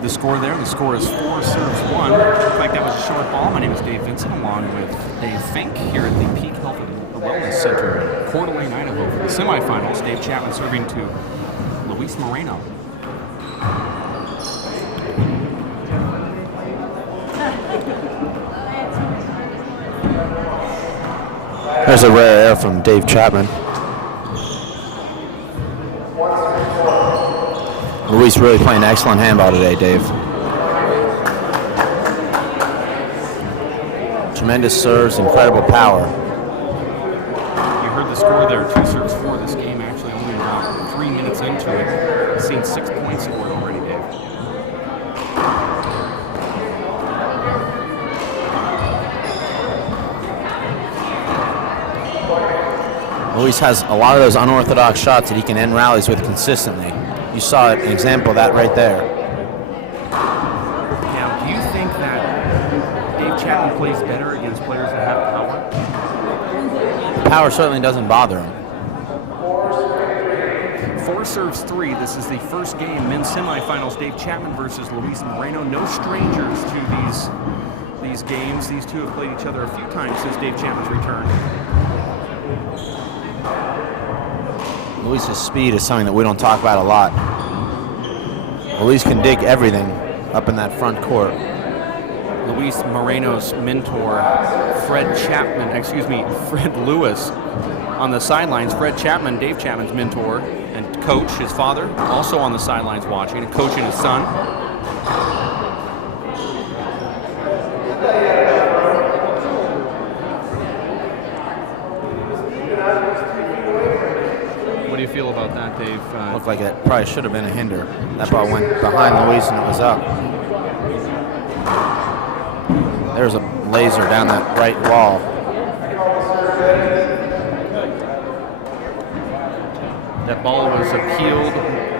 The score there. The score is 4 serves 1. Looks like that was a short ball. My name is Dave Vincent, along with Dave Fink here at the Peak Health and Wellness Center in Coeur d'Alene, Idaho, for the semifinals. Dave Chapman serving to Luis Moreno. There's a rare air from Dave Chapman. Luis really playing excellent handball today, Dave. Tremendous serves, incredible power. You heard the score there, 2 serves 4. This game actually only about 3 minutes into it. I've seen 6 points scored already, Dave. Luis has a lot of those unorthodox shots that he can end rallies with consistently. You saw an example of that right there. Now, do you think that Dave Chapman plays better against players that have power? Power certainly doesn't bother him. 4 serves 3. This is the first game, men's semifinals. Dave Chapman versus Luis Moreno. No strangers to these games. These two have played each other a few times since Dave Chapman's return. Luis's speed is something that we don't talk about a lot. Luis can dig everything up in that front court. Luis Moreno's mentor, Fred Lewis, on the sidelines. Fred Chapman, Dave Chapman's mentor and coach, his father, also on the sidelines watching and coaching his son. What do you feel about that, Dave? Looked like it probably should have been a hinder. That ball went behind Luis and it was up. There's a laser down that right wall. That ball was appealed.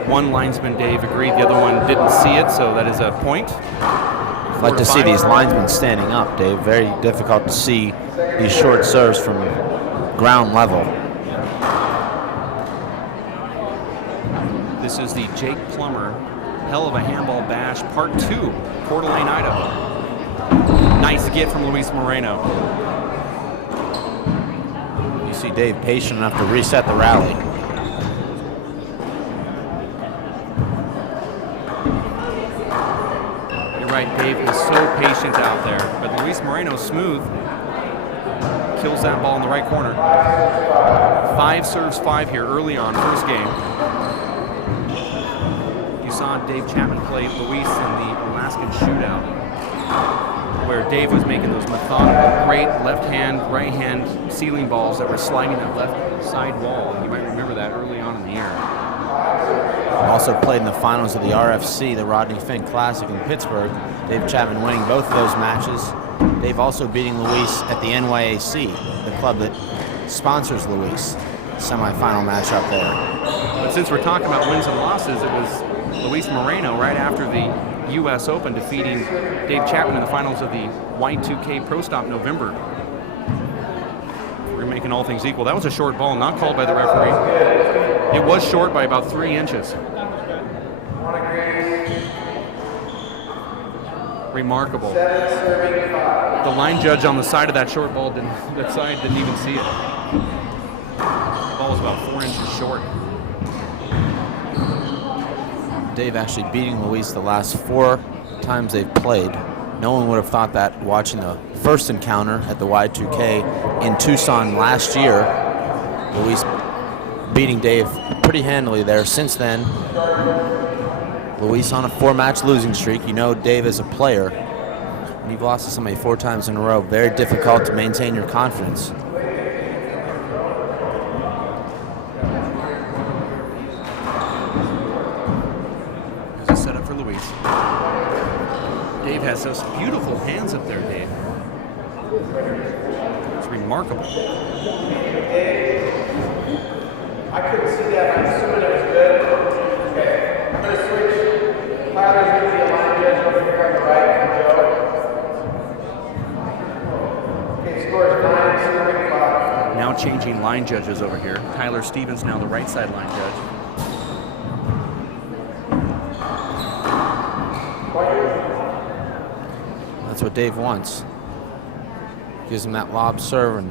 One linesman, Dave, agreed. The other one didn't see it, so that is a point. I'd like to see these linesmen standing up, Dave. Very difficult to see these short serves from ground level. This is the Jake Plummer Helluva Handball Bash Part 2, Coeur d'Alene, Idaho. Nice get from Luis Moreno. You see Dave patient enough to reset the rally. You're right, Dave is so patient out there. But Luis Moreno, smooth, kills that ball in the right corner. 5 serves 5 here early on, first game. You saw Dave Chapman play Luis in the Alaskan shootout, where Dave was making those methodical, great left hand, right hand ceiling balls that were sliding that left side wall. You might remember that early on in the year. Also played in the finals of the RFC, the Rodney Fink Classic in Pittsburgh. Dave Chapman winning both of those matches. Dave also beating Luis at the NYAC, the club that sponsors Luis. Semifinal match up there. But since we're talking about wins and losses, it was Luis Moreno right after the U.S. Open defeating Dave Chapman in the finals of the Y2K Pro Stop November. We're making all things equal. That was a short ball, not called by the referee. It was short by about 3 inches. Remarkable. The line judge on the side of that short ball didn't even see it. The ball was about 4 inches short. Dave actually beating Luis the last 4 times they've played. No one would have thought that watching the first encounter at the Y2K in Tucson last year. Luis beating Dave pretty handily there. Since then, Luis on a 4-match losing streak. You know Dave as a player, when you've lost to somebody 4 times in a row, very difficult to maintain your confidence. There's a setup for Luis. Dave has those beautiful hands up there, Dave. It's remarkable. I couldn't see that. I'm assuming it was good. Okay. I'm going to switch. Tyler's going to be a line judge over here on the right from Joe. Okay, score is 9-5. Now changing line judges over here. Tyler Stevens now the right side line judge. That's what Dave wants. Gives him that lob serve, and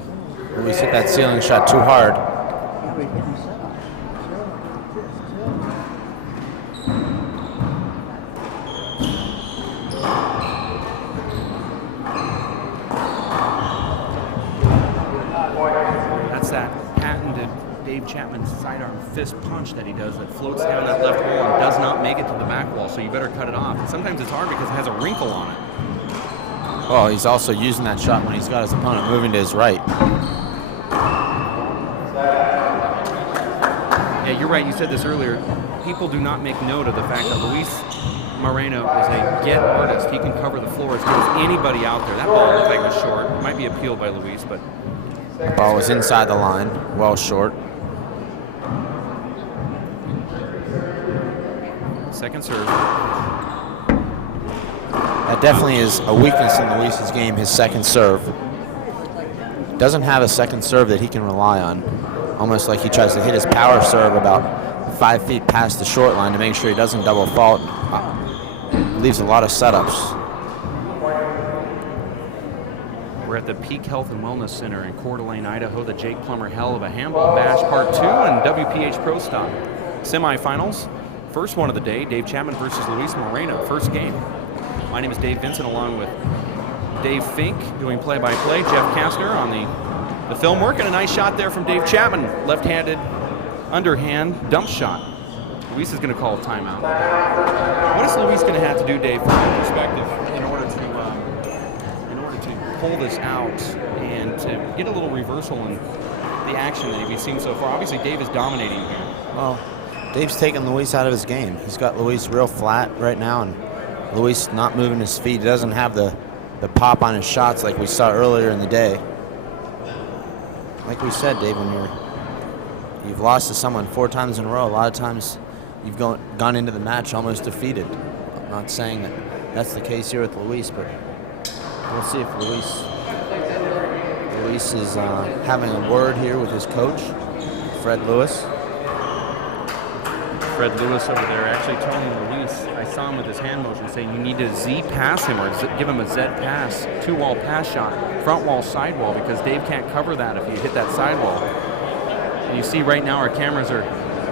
Luis hit that ceiling shot too hard. That's that patented Dave Chapman sidearm fist punch that he does that floats down that left wall and does not make it to the back wall, so you better cut it off. And sometimes it's hard because it has a wrinkle on it. Oh, he's also using that shot when he's got his opponent moving to his right. Yeah, you're right. You said this earlier. People do not make note of the fact that Luis Moreno is a get artist. He can cover the floor as good as anybody out there. That ball looked like it was short. It might be appealed by Luis, but... Ball was inside the line, well short. Second serve. That definitely is a weakness in Luis's game, his second serve. Doesn't have a second serve that he can rely on. Almost like he tries to hit his power serve about 5 feet past the short line to make sure he doesn't double fault. Leaves a lot of setups. We're at the Peak Health and Wellness Center in Coeur d'Alene, Idaho, the Jake Plummer Helluva Handball Bash Part 2 and WPH Pro Stop. Semifinals, first one of the day, Dave Chapman versus Luis Moreno, first game. My name is Dave Vincent, along with Dave Fink doing play-by-play, Jeff Kastner on the film work, and a nice shot there from Dave Chapman, left-handed, underhand dump shot. Luis is going to call a timeout. What is Luis going to have to do, Dave, from your perspective, in order to pull this out and to get a little reversal in the action that we've seen so far? Obviously, Dave is dominating here. Well, Dave's taking Luis out of his game. He's got Luis real flat right now, and Luis not moving his feet. He doesn't have the pop on his shots like we saw earlier in the day. Like we said, Dave, when you've lost to someone 4 times in a row, a lot of times you've gone into the match almost defeated. I'm not saying that that's the case here with Luis, but we'll see if Luis is having a word here with his coach, Fred Lewis. Fred Lewis over there actually telling Luis, I saw him with his hand motion saying you need to Z pass him or give him a Z pass, 2-wall pass shot, front wall, side wall, because Dave can't cover that if you hit that side wall. And you see right now our cameras are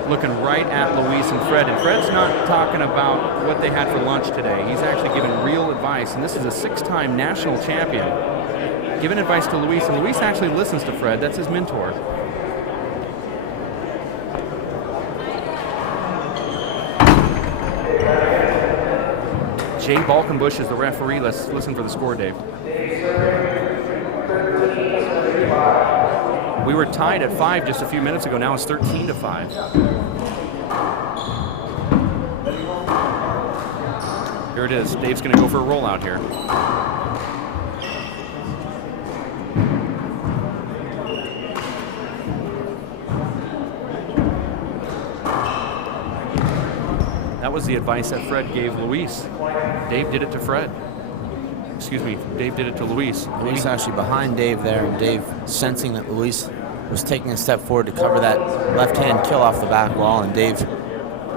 looking right at Luis and Fred. And Fred's not talking about what they had for lunch today. He's actually giving real advice. And this is a 6-time national champion giving advice to Luis. And Luis actually listens to Fred. That's his mentor. Jay Balkenbush is the referee. Let's listen for the score, Dave. We were tied at 5 just a few minutes ago. Now it's 13-5. Here it is. Dave's going to go for a rollout here. That was the advice that Fred gave Luis. Dave did it to Fred. Excuse me, Dave did it to Luis. Luis actually behind Dave there, and Dave sensing that Luis was taking a step forward to cover that left-hand kill off the back wall, and Dave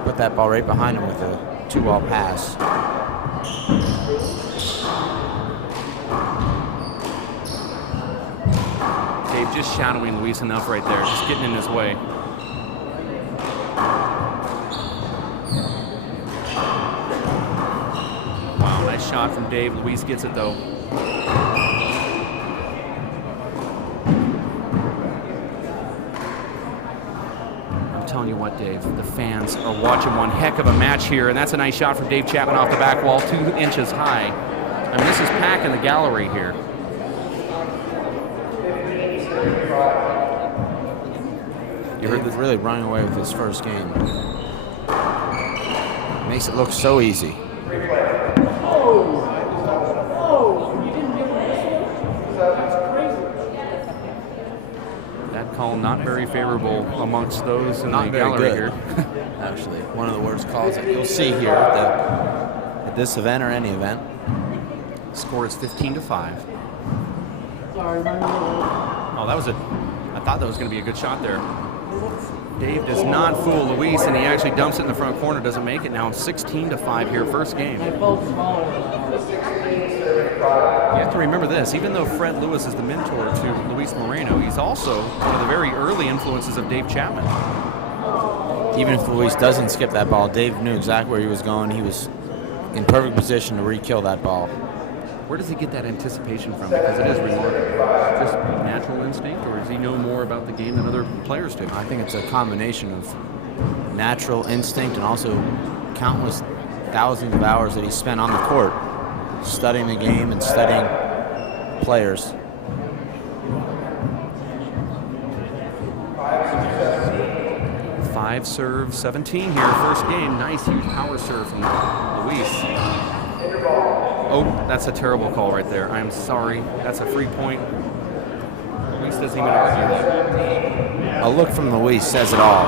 put that ball right behind him with a 2-ball pass. Dave just shadowing Luis enough right there, just getting in his way. Wow, nice shot from Dave. Luis gets it though. I'm telling you what, Dave, the fans are watching one heck of a match here, and that's a nice shot from Dave Chapman off the back wall, 2 inches high. I mean, this is packing the gallery here. You heard this, really running away with his first game. Makes it look so easy. That call not very favorable amongst those in the gallery here. Actually, one of the worst calls that you'll see here at this event or any event. Score is 15-5. Oh, that was I thought that was going to be a good shot there. Dave does not fool Luis, and he actually dumps it in the front corner. Doesn't make it. Now 16-5 here, first game. You have to remember this. Even though Fred Lewis is the mentor to Luis Moreno, he's also one of the very early influences of Dave Chapman. Even if Luis doesn't skip that ball, Dave knew exactly where he was going. He was in perfect position to re-kill that ball. Where does he get that anticipation from? Because it is remarkable. Just natural instinct, or does he know more about the game than other players do? I think it's a combination of natural instinct and also countless thousands of hours that he spent on the court studying the game and studying players. Five serve, 17 here, first game. Nice, huge power serve from Luis. Oh, that's a terrible call right there. I'm sorry. That's a free point. Luis doesn't even argue that. A look from Luis says it all.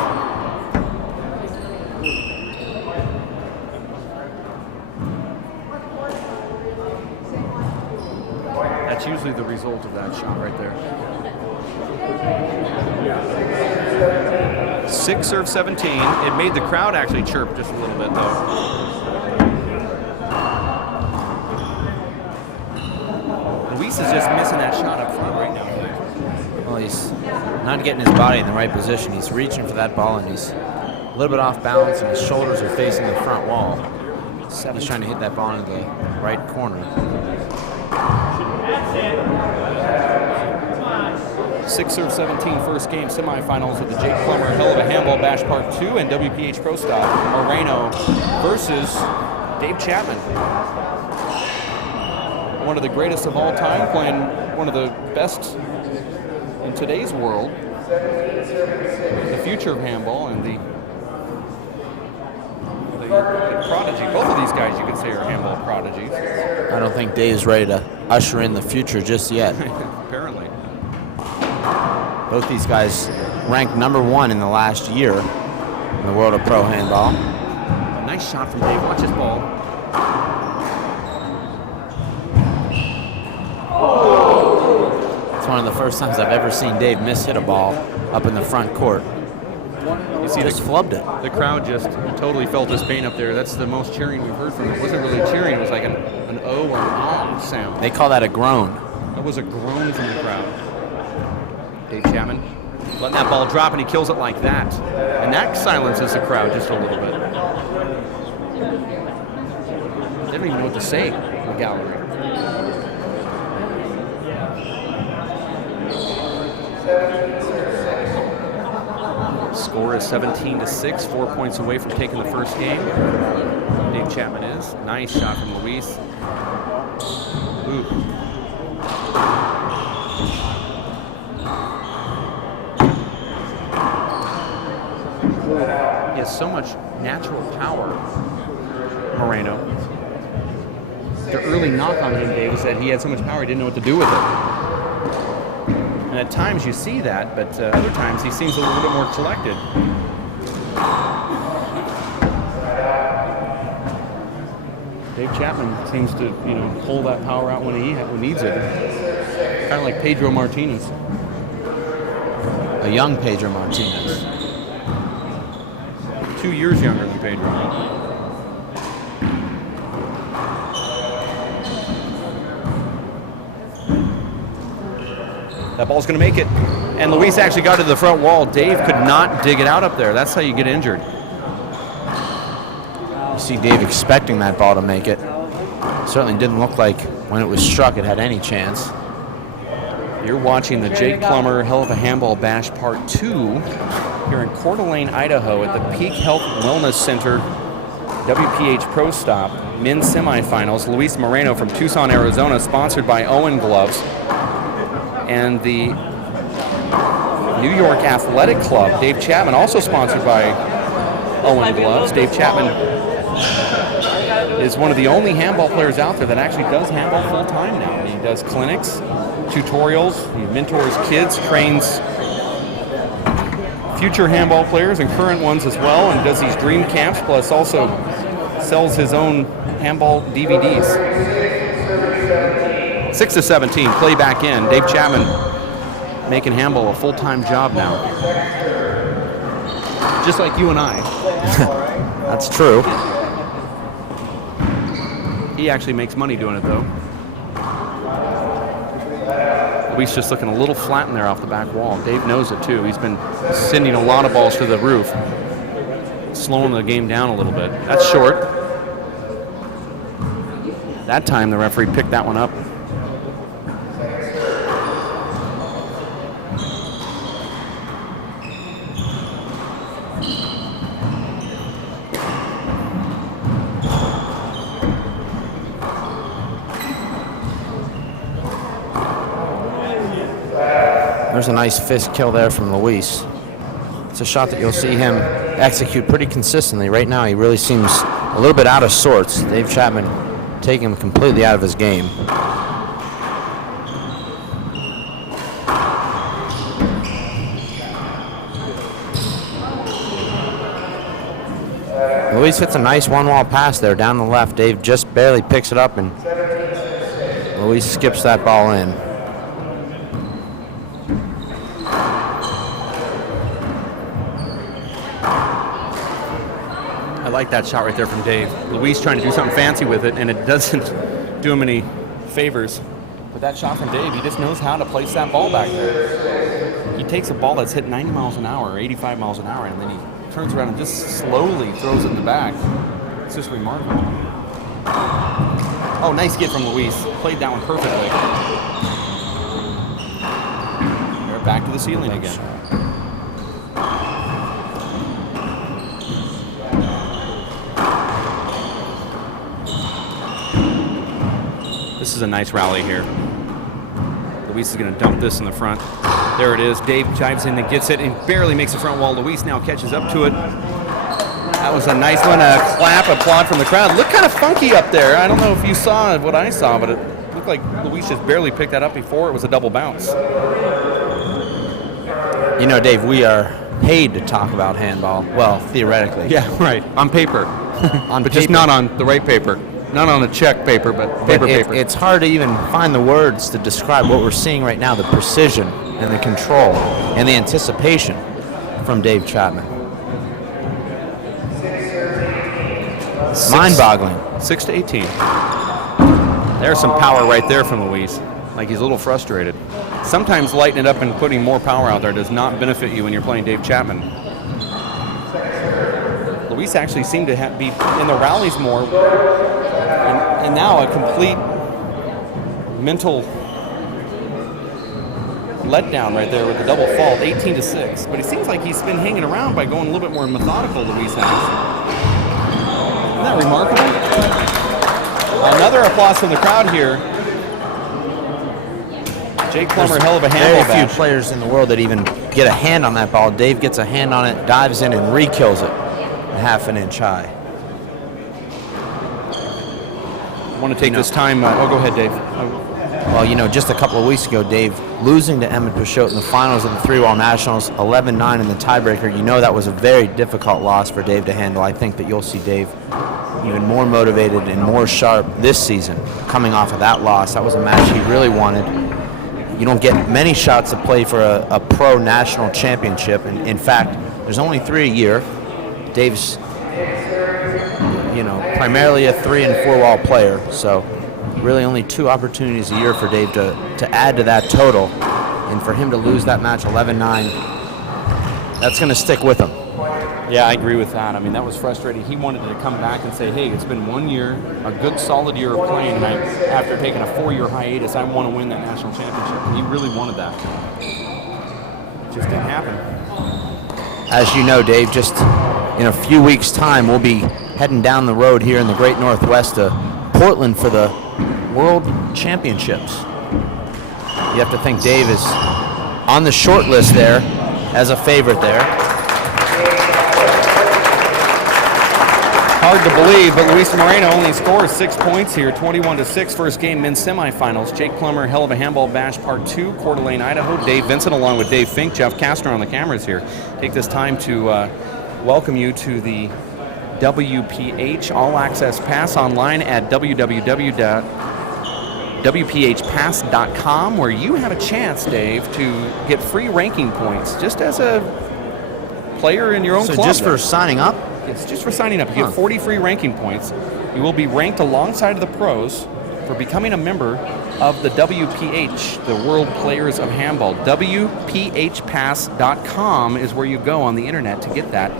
That's usually the result of that shot right there. 6 serve, 17. It made the crowd actually chirp just a little bit though. Luis is just missing that shot up front right now. Well, he's not getting his body in the right position. He's reaching for that ball, and he's a little bit off balance, and his shoulders are facing the front wall. He's trying to hit that ball into the right corner. 6 serve, 17, first game, semifinals of the Jake Plummer Helluva Handball Bash Part 2 and WPH Pro Stop. Moreno versus Dave Chapman. One of the greatest of all time, playing one of the best in today's world. The future of handball and the prodigy. Both of these guys you could say are handball prodigies. I don't think Dave's ready to usher in the future just yet. Apparently. Both these guys ranked #1 in the last year in the world of pro handball. A nice shot from Dave. Watch his ball. It's one of the first times I've ever seen Dave mishit a ball up in the front court. You see, just flubbed it. The crowd just totally felt his pain up there. That's the most cheering we've heard from him. It wasn't really cheering. It was like an O or an ah sound. They call that a groan. It was a groan from the crowd. Dave Chapman Letting that ball drop, and he kills it like that. And that silences the crowd just a little bit. They don't even know what to say in the gallery. Score is 17-6, 4 points away from taking the first game. Dave Chapman is. Nice shot from Luis. Ooh. He has so much natural power, Moreno. The early knock on him, Dave, was that he had so much power he didn't know what to do with it. And at times you see that, but other times he seems a little bit more collected. Dave Chapman seems to, pull that power out when he needs it. Kind of like Pedro Martinez. A young Pedro Martinez. 2 years younger than Pedro. That ball's going to make it. And Luis actually got to the front wall. Dave could not dig it out up there. That's how you get injured. You see Dave expecting that ball to make it. Certainly didn't look like when it was struck it had any chance. You're watching the Jake Plummer Helluva Handball Bash Part 2 here in Coeur d'Alene, Idaho at the Peak Health Wellness Center WPH Pro Stop men's semifinals. Luis Moreno from Tucson, Arizona, sponsored by Owen Gloves. And the New York Athletic Club, Dave Chapman, also sponsored by Owen Gloves. Dave Chapman is one of the only handball players out there that actually does handball full-time now. He does clinics, tutorials, he mentors kids, trains future handball players and current ones as well, and does these dream camps, plus also sells his own handball DVDs. 6-17, play back in. Dave Chapman making handball a full-time job now. Just like you and I. That's true. He actually makes money doing it, though. Luis just looking a little flat in there off the back wall. Dave knows it, too. He's been sending a lot of balls to the roof, slowing the game down a little bit. That's short. That time, the referee picked that one up. There's a nice fist kill there from Luis. It's a shot that you'll see him execute pretty consistently. Right now, he really seems a little bit out of sorts. Dave Chapman taking him completely out of his game. Luis hits a nice one-wall pass there down the left. Dave just barely picks it up, and Luis skips that ball in. I like that shot right there from Dave. Luis trying to do something fancy with it, and it doesn't do him any favors. But that shot from Dave, he just knows how to place that ball back there. He takes a ball that's hit 90 miles an hour, or 85 miles an hour, and then he turns around and just slowly throws it in the back. It's just remarkable. Oh, nice get from Luis. Played that one perfectly. They're back to the ceiling again. This is a nice rally here. Luis is going to dump this in the front. There it is. Dave chimes in and gets it and barely makes the front wall. Luis now catches up to it. That was a nice one. A clap, applaud from the crowd. Looked kind of funky up there. I don't know if you saw what I saw, but it looked like Luis just barely picked that up before it was a double bounce. You know, Dave, we are paid to talk about handball. Well, theoretically. Yeah, right. On paper. But just not on the right paper. Not on a check paper, but paper. It's hard to even find the words to describe what we're seeing right now, the precision and the control and the anticipation from Dave Chapman. Mind-boggling. 6-18. There's some power right there from Luis. Like he's a little frustrated. sometimes lightening it up and putting more power out there does not benefit you when you're playing Dave Chapman. Luis actually seemed to be in the rallies more, and now a complete mental letdown right there with the double fault, 18-6. But it seems like he's been hanging around by going a little bit more methodical, Luis has. Isn't that remarkable? Another applause from the crowd here. Jake Plummer, hell of a handball Very few bash. players in the world that even get a hand on that ball. Dave gets a hand on it, dives in, and re-kills it a half an inch high. I want to take this time. Go ahead, Dave. Well, just a couple of weeks ago, Dave, losing to Emmett Peugeot in the finals of the 3-Wall Nationals, 11-9 in the tiebreaker, that was a very difficult loss for Dave to handle. I think that you'll see Dave even more motivated and more sharp this season coming off of that loss. That was a match he really wanted. You don't get many shots to play for a pro national championship. And in fact, there's only 3 a year. Dave's, primarily a 3- and 4-wall player. So really only 2 opportunities a year for Dave to add to that total. And for him to lose that match 11-9, that's going to stick with him. Yeah, I agree with that. I mean, that was frustrating. He wanted to come back and say, hey, it's been 1 year, a good solid year of playing, and after taking a 4-year hiatus, I want to win that national championship. And he really wanted that. It just didn't happen. As you know, Dave, just in a few weeks' time, we'll be heading down the road here in the Great Northwest to Portland for the World Championships. You have to think Dave is on the short list there as a favorite there. Hard to believe, but Luis Moreno only scores 6 points here, 21-6, first game men's semifinals. Jake Plummer, hell of a handball bash, part 2, Coeur d'Alene, Idaho. Dave Vincent along with Dave Fink, Jeff Kastner on the cameras here. Take this time to welcome you to the WPH All Access Pass online at www.wphpass.com, where you have a chance, Dave, to get free ranking points just as a player in your own club. So just for signing up? Yes, just for signing up. You get 40 free ranking points. You will be ranked alongside of the pros for becoming a member of the WPH, the World Players of Handball. WPHpass.com is where you go on the internet to get that.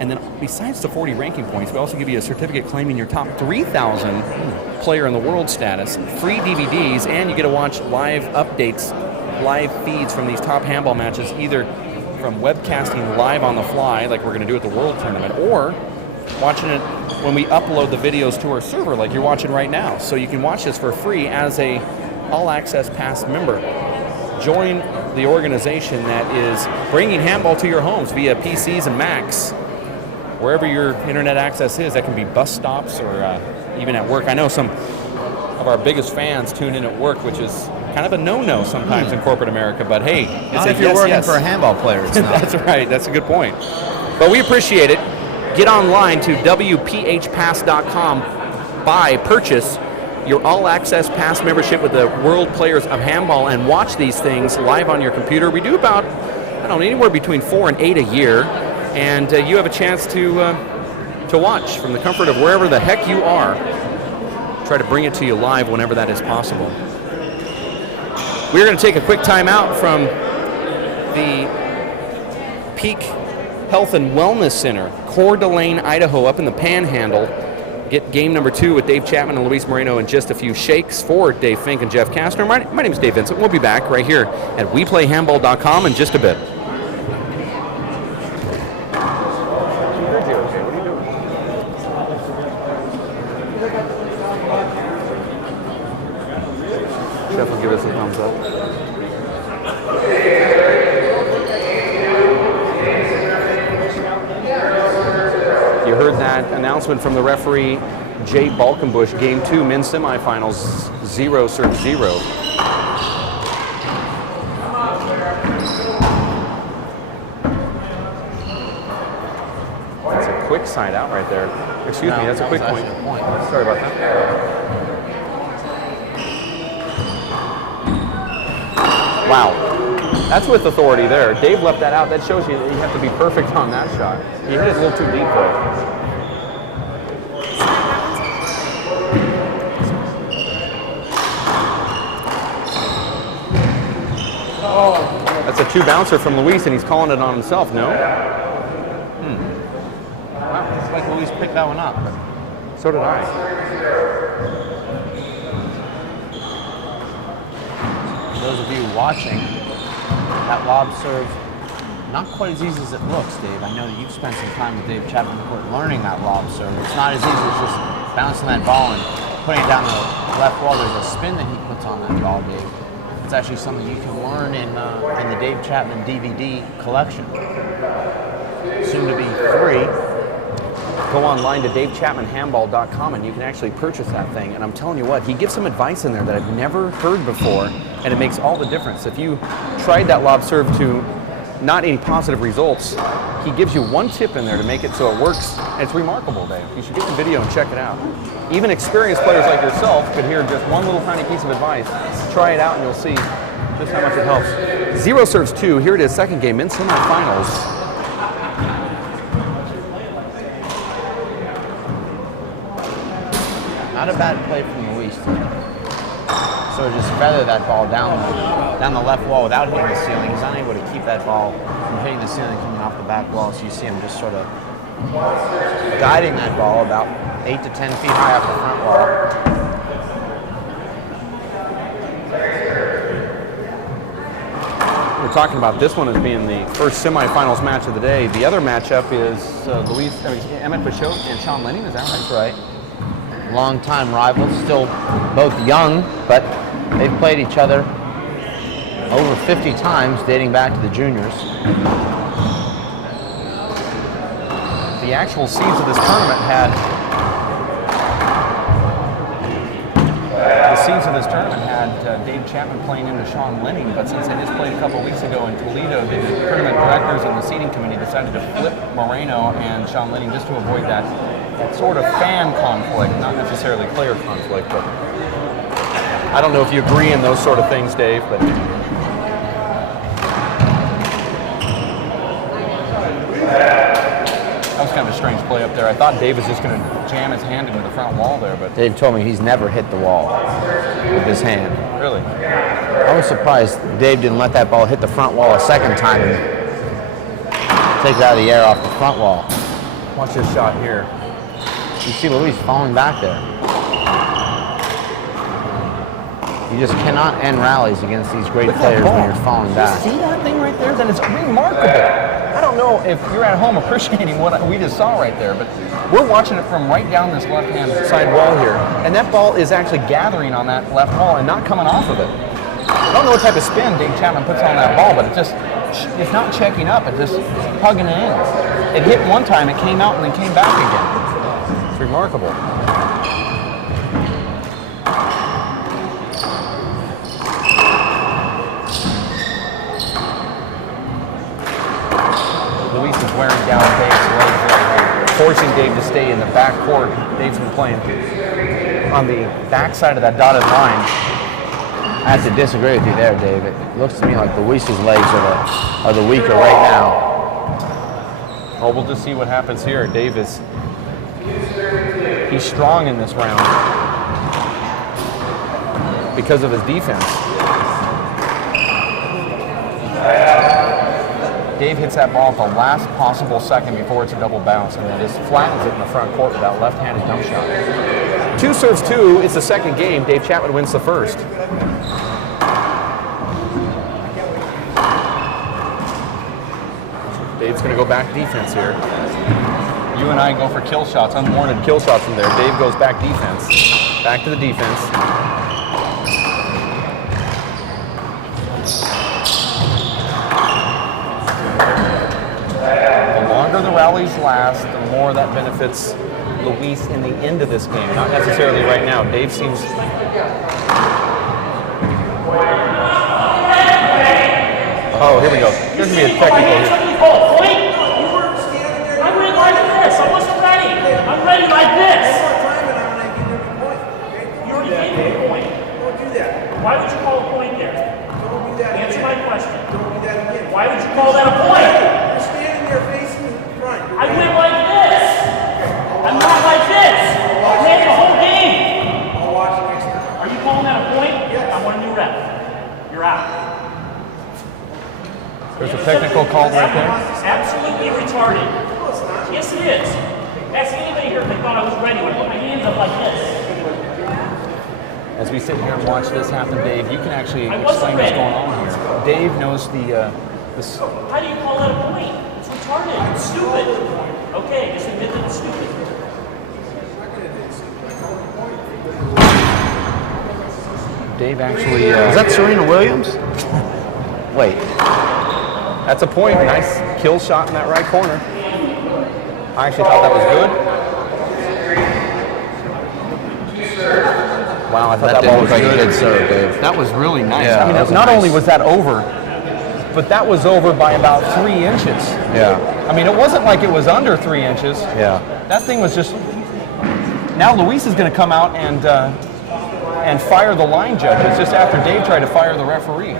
And then besides the 40 ranking points, we also give you a certificate claiming your top 3,000 player in the world status, free DVDs, and you get to watch live updates, live feeds from these top handball matches, either from webcasting live on the fly, like we're going to do at the World Tournament, or watching it when we upload the videos to our server, like you're watching right now. So you can watch this for free as a All Access Pass member. Join the organization that is bringing handball to your homes via PCs and Macs, wherever your internet access is. That can be bus stops or even at work. I know some of our biggest fans tune in at work, which is kind of a no-no sometimes in corporate America, but hey, it's Not if you're working for a handball player, it's not. That's right, that's a good point. But we appreciate it. Get online to WPHpass.com, purchase your all-access pass membership with the World Players of Handball, and watch these things live on your computer. We do about, anywhere between 4 and 8 a year, and you have a chance to watch from the comfort of wherever the heck you are. Try to bring it to you live whenever that is possible. We're going to take a quick time out from the Peak Health and Wellness Center, Coeur d'Alene, Idaho, up in the Panhandle. Get game number 2 with Dave Chapman and Luis Moreno in just a few shakes. For Dave Fink and Jeff Kastner, my name is Dave Vincent. We'll be back right here at WePlayHandball.com in just a bit. Jeff will give us a thumbs up. You heard that announcement from the referee, Jay Balkenbush. Game 2, men's semifinals, 0 serve 0. That's a quick side out right there. Excuse me, that's a quick point. Sorry about that. Wow, that's with authority there. Dave left that out. That shows you that you have to be perfect on that shot. He hit it a little too deep though. That's a 2-bouncer from Luis, and he's calling it on himself, no? Wow, it's like Luis picked that one up. So did I. For those of you watching, that lob serve, not quite as easy as it looks, Dave. I know that you've spent some time with Dave Chapman learning that lob serve. It's not as easy as just bouncing that ball and putting it down the left wall. There's a spin that he puts on that ball, Dave. It's actually something you can learn in the Dave Chapman DVD collection. Soon to be free. Go online to davechapmanhandball.com and you can actually purchase that thing. And I'm telling you what, he gives some advice in there that I've never heard before, and it makes all the difference. If you tried that lob serve to not any positive results, he gives you one tip in there to make it so it works. And it's remarkable, Dave. You should get the video and check it out. Even experienced players like yourself could hear just one little tiny piece of advice. Try it out and you'll see just how much it helps. 0 serves 2. Here it is, second game in semifinals. Not a bad play from Luis today. So just feather that ball down the left wall without hitting the ceiling. He's unable to keep that ball from hitting the ceiling coming off the back wall. So you see him just sort of guiding that ball about 8 to 10 feet high off the front wall. We're talking about this one as being the first semifinals match of the day. The other matchup is Emmett Pachot and Sean Lenning. Is that right? That's right. Long-time rivals, still both young, but they've played each other over 50 times dating back to the juniors. The actual seeds of this tournament had Dave Chapman playing into Sean Lenning, but since they just played a couple weeks ago in Toledo, the tournament directors and the seating committee decided to flip Moreno and Sean Lenning just to avoid that sort of fan conflict, not necessarily player conflict, but I don't know if you agree in those sort of things, Dave, but that was kind of a strange play up there. I thought Dave was just going to jam his hand into the front wall there, but Dave told me he's never hit the wall with his hand. Really? I was surprised Dave didn't let that ball hit the front wall a second time and take it out of the air off the front wall. Watch this shot here. You see Luis falling back there. You just cannot end rallies against these great players when you're falling back. See that thing right there? That is remarkable. I don't know if you're at home appreciating what we just saw right there, but we're watching it from right down this left-hand side wall here, and that ball is actually gathering on that left wall and not coming off of it. I don't know what type of spin Dave Chapman puts on that ball, but it's not checking up, it's just hugging it in. It hit one time, it came out, and then came back again. It's remarkable. Luis is wearing down Dave's legs there, forcing Dave to stay in the back court. Dave's been playing on the back side of that dotted line. I have to disagree with you there, Dave. It looks to me like Luis's legs are the weaker right now. Well, we'll just see what happens here. Dave he's strong in this round because of his defense. Dave hits that ball at the last possible second before it's a double bounce, and then just flattens it in the front court with that left-handed dump shot. 2 serves 2. It's the second game. Dave Chapman wins the first. Dave's going to go back defense here. You and I go for kill shots, unwarranted kill shots from there. Dave goes back defense. Back to the defense. The longer the rallies last, the more that benefits Luis in the end of this game. Not necessarily right now. Dave seems... Oh, here we go. There's going to be a technical here. I'm ready like this. I wasn't ready. I'm ready like this. You already gave me a point. Don't do that. Why would you call a point there? Don't do that. Answer my question. Don't do that again. Why would you call that a point? You're standing there facing the front. I went like this. I'm not like this. I ran the whole game. I'll watch next time. Are you calling that a point? Yes. I want a new rep. You're out. There's a technical called right there. Absolutely retarded. Yes, it is. Ask anybody here if they thought I was ready when I put my hands up like this. As we sit here and watch this happen, Dave, you can actually I wasn't explain what's ready. going on here. Dave knows this. How do you call that a point? It's retarded. It's stupid. Okay, just admit that it's stupid. Dave actually. Is that Serena Williams? Wait. That's a point. Nice kill shot in that right corner. I actually thought that was good. Wow, I thought that ball was like good. a good serve, Dave. That was really nice. Yeah, I mean, that was not nice. only was that over, but that was over by about 3 inches. Yeah. I mean, it wasn't like it was under 3 inches. Yeah. That thing was just. Now Luis is going to come out and fire the line judges just after Dave tried to fire the referee.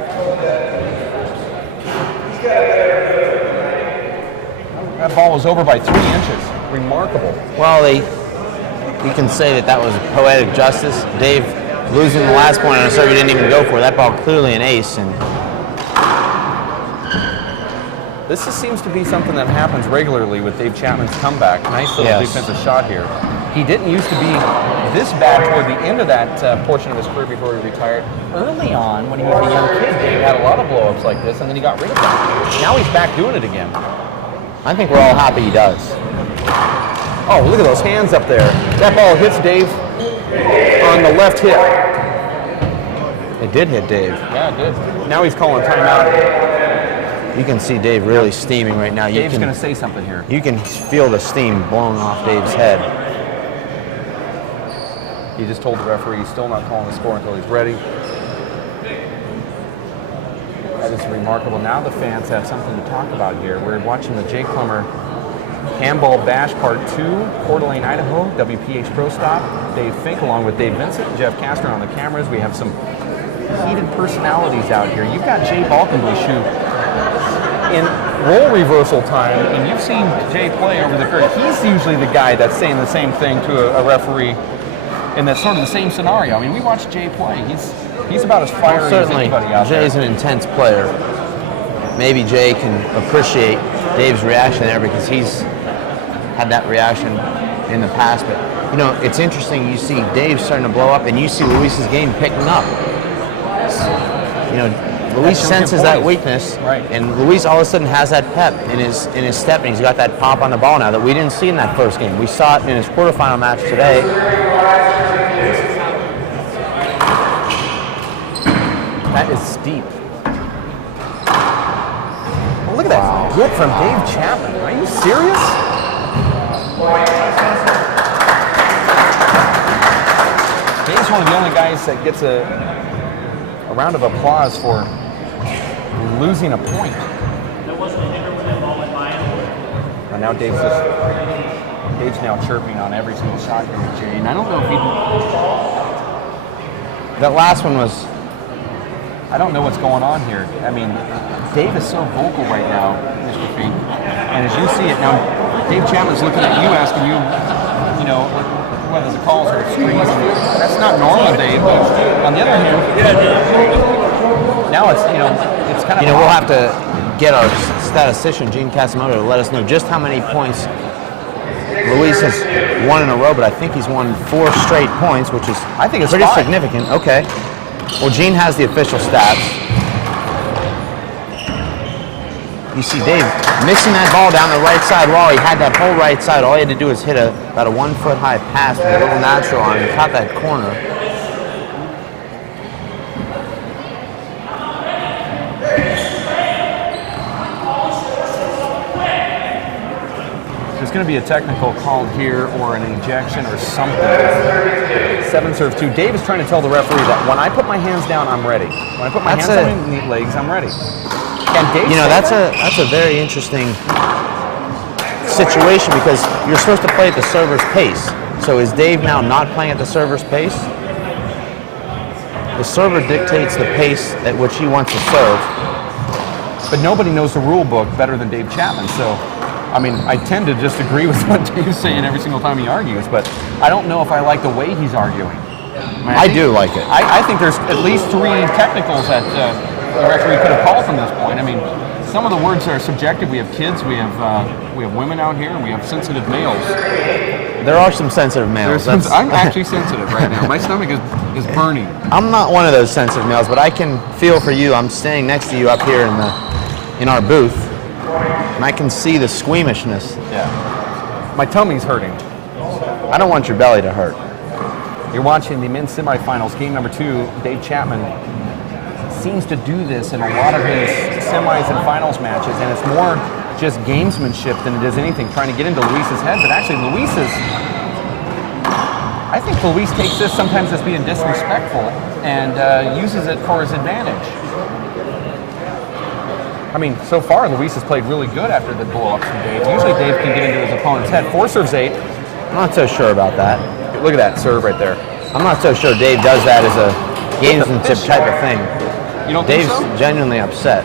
That ball was over by 3 inches. Remarkable. Well, you can say that was poetic justice. Dave losing the last point on a serve he didn't even go for. That ball clearly an ace. And This just seems to be something that happens regularly with Dave Chapman's comeback. Nice little Yes. defensive shot here. He didn't used to be this bad toward the end of that portion of his career before he retired. Early on, when he was a young kid, Dave had a lot of blow-ups like this, and then he got rid of them. Now he's back doing it again. I think we're all happy he does. Oh, look at those hands up there. That ball hits Dave on the left hip. It did hit Dave. Yeah, it did. Now he's calling timeout. You can see Dave really steaming right now. Dave's going to say something here. You can feel the steam blowing off Dave's head. He just told the referee he's still not calling the score until he's ready. That is remarkable. Now the fans have something to talk about here. We're watching the Jake Plummer Handball Bash Part 2, Coeur d'Alene, Idaho, WPH Pro Stop. Dave Fink along with Dave Vincent, Jeff Kastner on the cameras. We have some heated personalities out here. You've got Jay Balkenbush, who in role reversal time, and you've seen Jay play over the period, he's usually the guy that's saying the same thing to a referee, and that's sort of the same scenario. I mean, we watched Jay play. He's about as fiery as anybody out there. Jay's an intense player. Maybe Jay can appreciate Dave's reaction there because he's had that reaction in the past. But, you know, it's interesting. You see Dave starting to blow up, and you see Luis's game picking up. You know, Luis senses that weakness, right? And Luis all of a sudden has that pep in his step, and he's got that pop on the ball now that we didn't see in that first game. We saw it in his quarterfinal match today. That is steep. Oh, look at that whip from Dave Chapman. Are you serious? Dave's one of the only guys that gets a round of applause for losing a point. There wasn't a hitter when that ball went by him. And now Dave's now chirping on every single shot here with Jay. And I don't know if he. That last one was. I don't know what's going on here. I mean, Dave is so vocal right now, Mr. Fink. And as you see it now, Dave Chapman's looking at you, asking you, you know, whether the calls are screens. That's not normal, Dave. But on the other hand, now it's, you know, it's kind of. You know, we'll have to get our statistician, Gene Casamoto, to let us know just how many points Luis has won in a row, but I think he's won 4 straight points, which is I think it's pretty 5. significant. Okay. Well, Gene has the official stats. You see Dave missing that ball down the right side wall. He had that whole right side. All he had to do was hit about a 1-foot-high pass with a little natural on him. He caught that corner. There's going to be a technical called here or an ejection or something. 7-serve-2. Dave is trying to tell the referee that when I put my hands down, I'm ready. When I put my hands on my legs, I'm ready. And Dave, you know, that's a very interesting situation because you're supposed to play at the server's pace. So is Dave now not playing at the server's pace? The server dictates the pace at which he wants to serve. But nobody knows the rule book better than Dave Chapman. So, I mean, I tend to just agree with what Dave's saying every single time he argues, but I don't know if I like the way he's arguing. I do like it. I think there's at least 3 technicals that the referee could have called from this point. I mean, some of the words are subjective. We have kids, we have women out here, and we have sensitive males. There are some sensitive males. I'm actually sensitive right now. My stomach is burning. I'm not one of those sensitive males, but I can feel for you. I'm standing next to you up here in our booth, and I can see the squeamishness. Yeah. My tummy's hurting. I don't want your belly to hurt. You're watching the men's semifinals, game number 2. Dave Chapman seems to do this in a lot of his semis and finals matches, and it's more just gamesmanship than it is anything, trying to get into Luis's head. But actually, I think Luis takes this sometimes as being disrespectful and uses it for his advantage. I mean, so far, Luis has played really good after the blow-ups from Dave. Usually Dave can get into his opponent's head. 4 serves 8. I'm not so sure about that. Look at that serve right there. I'm not so sure Dave does that as a gamesmanship type of thing. You don't Dave's think so? genuinely upset.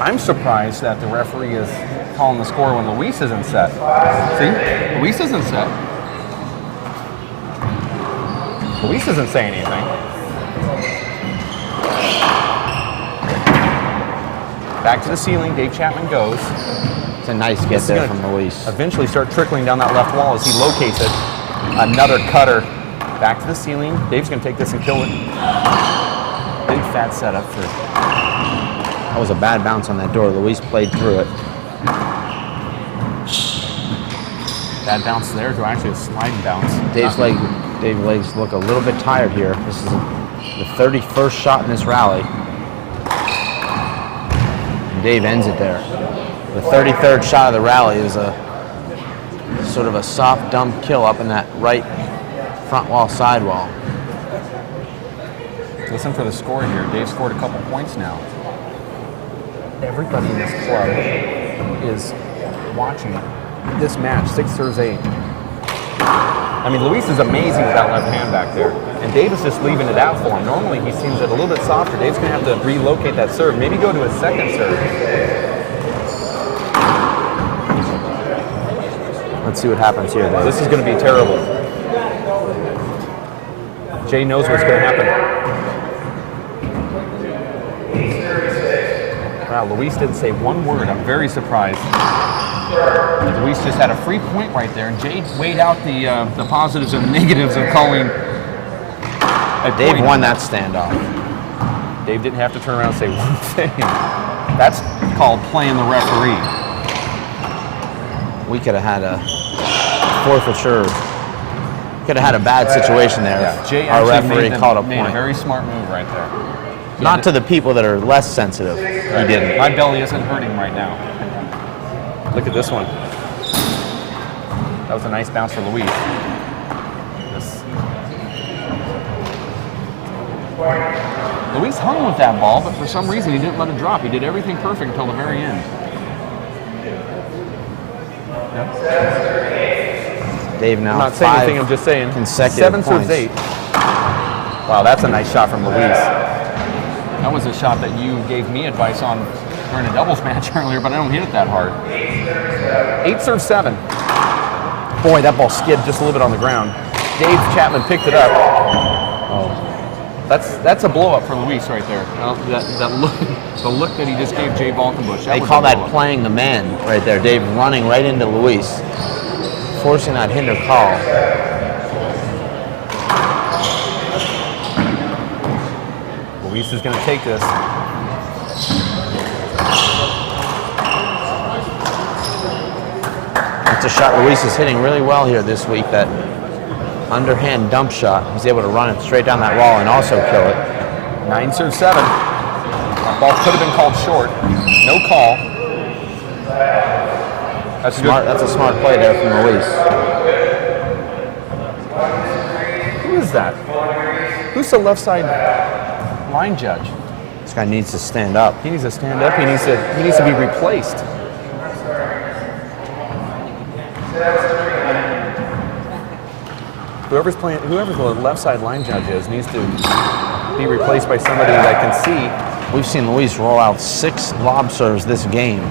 I'm surprised that the referee is calling the score when Luis isn't set. See? Luis isn't set. Luis isn't saying anything. Back to the ceiling, Dave Chapman goes. It's a nice get there from Luis. Eventually start trickling down that left wall as he locates it. Another cutter. Back to the ceiling. Dave's going to take this and kill it. Big fat setup for... That was a bad bounce on that door. Luis played through it. Bad bounce there to actually a sliding bounce. Dave's legs look a little bit tired here. This is the 31st shot in this rally. And Dave ends it there. The 33rd shot of the rally is a sort of a soft dump kill up in that right front wall, side wall. Listen for the score here. Dave scored a couple points now. Everybody in this club is watching this match. 6 serves 8. I mean, Luis is amazing with that left hand back there. And Dave is just leaving it out for him. Normally he seems it a little bit softer. Dave's going to have to relocate that serve. Maybe go to his second serve. Let's see what happens here, though. This is going to be terrible. Jay knows what's going to happen. Wow, Luis didn't say one word. I'm very surprised. Luis just had a free point right there, and Jay weighed out the positives and negatives of calling a Dave point. won that standoff. Dave didn't have to turn around and say one thing. That's called playing the referee. We could have had a forfeiture. Could have had a bad situation there. Yeah, Jay Our actually referee called a made a point. very smart move right there. Not to the people that are less sensitive. He didn't. My belly isn't hurting right now. Look at this one. That was a nice bounce for Luis. Luis hung with that ball, but for some reason he didn't let it drop. He did everything perfect until the very end. Yep. Dave now I'm not saying 5 anything, I'm just saying. consecutive 7 serves points. 8. Wow, that's a nice shot from Luis. That was a shot that you gave me advice on during a doubles match earlier, but I don't hit it that hard. 8 serves 7. Boy, that ball skid just a little bit on the ground. Dave Chapman picked it up. Oh, that's a blow up for Luis right there. That look, the look that he just gave Jay Balkenbush. They call that playing the man right there. Dave running right into Luis, forcing that hinder call. Luis is going to take this. It's a shot Luis is hitting really well here this week, that underhand dump shot. He's able to run it straight down that wall and also kill it. 9 serves 7. That ball could have been called short. No call. That's Smart. That's a smart play there from Luis. Who is that? Who's the left side line judge? This guy needs to stand up. He needs to stand up. He needs to be replaced. Whoever the left side line judge is needs to be replaced by somebody that can see. We've seen Luis roll out 6 lob serves this game.